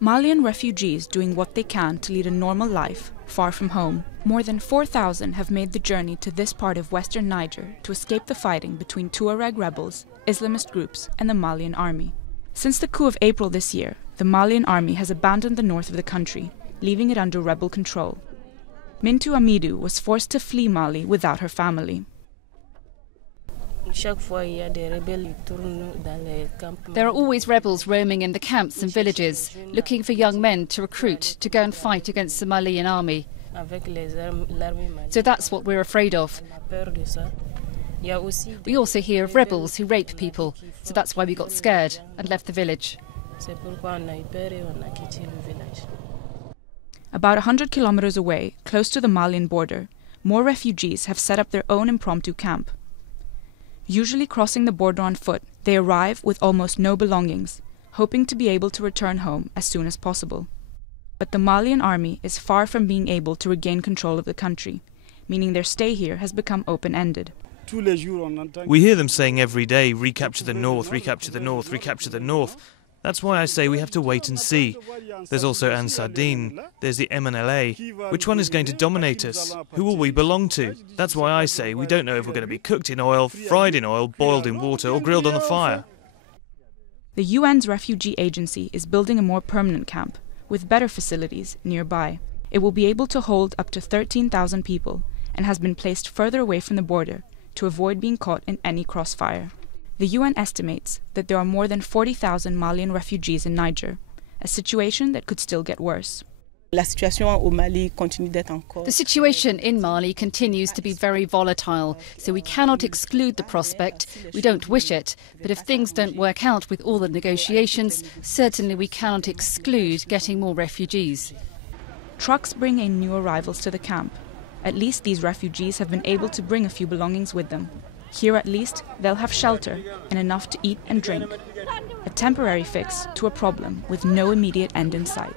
Malian refugees doing what they can to lead a normal life, far from home. More than 4,000 have made the journey to this part of western Niger to escape the fighting between Tuareg rebels, Islamist groups and the Malian army. Since the coup of April this year, the Malian army has abandoned the north of the country, leaving it under rebel control. Mintou Amidou was forced to flee Mali without her family. There are always rebels roaming in the camps and villages, looking for young men to recruit to go and fight against the Malian army. So that's what we're afraid of. We also hear of rebels who rape people, so that's why we got scared and left the village. About 100 kilometers away, close to the Malian border, more refugees have set up their own impromptu camp. Usually crossing the border on foot, they arrive with almost no belongings, hoping to be able to return home as soon as possible. But the Malian army is far from being able to regain control of the country, meaning their stay here has become open-ended. We hear them saying every day, recapture the north, recapture the north, recapture the north. That's why I say we have to wait and see. There's also Ansardine, there's the MNLA. Which one is going to dominate us? Who will we belong to? That's why I say we don't know if we're going to be cooked in oil, fried in oil, boiled in water or grilled on the fire. The UN's refugee agency is building a more permanent camp, with better facilities nearby. It will be able to hold up to 13,000 people and has been placed further away from the border to avoid being caught in any crossfire. The UN estimates that there are more than 40,000 Malian refugees in Niger, a situation that could still get worse. The situation in Mali continues to be very volatile, so we cannot exclude the prospect. We don't wish it, but if things don't work out with all the negotiations, certainly we cannot exclude getting more refugees. Trucks bring in new arrivals to the camp. At least these refugees have been able to bring a few belongings with them. Here at least, they'll have shelter and enough to eat and drink. A temporary fix to a problem with no immediate end in sight.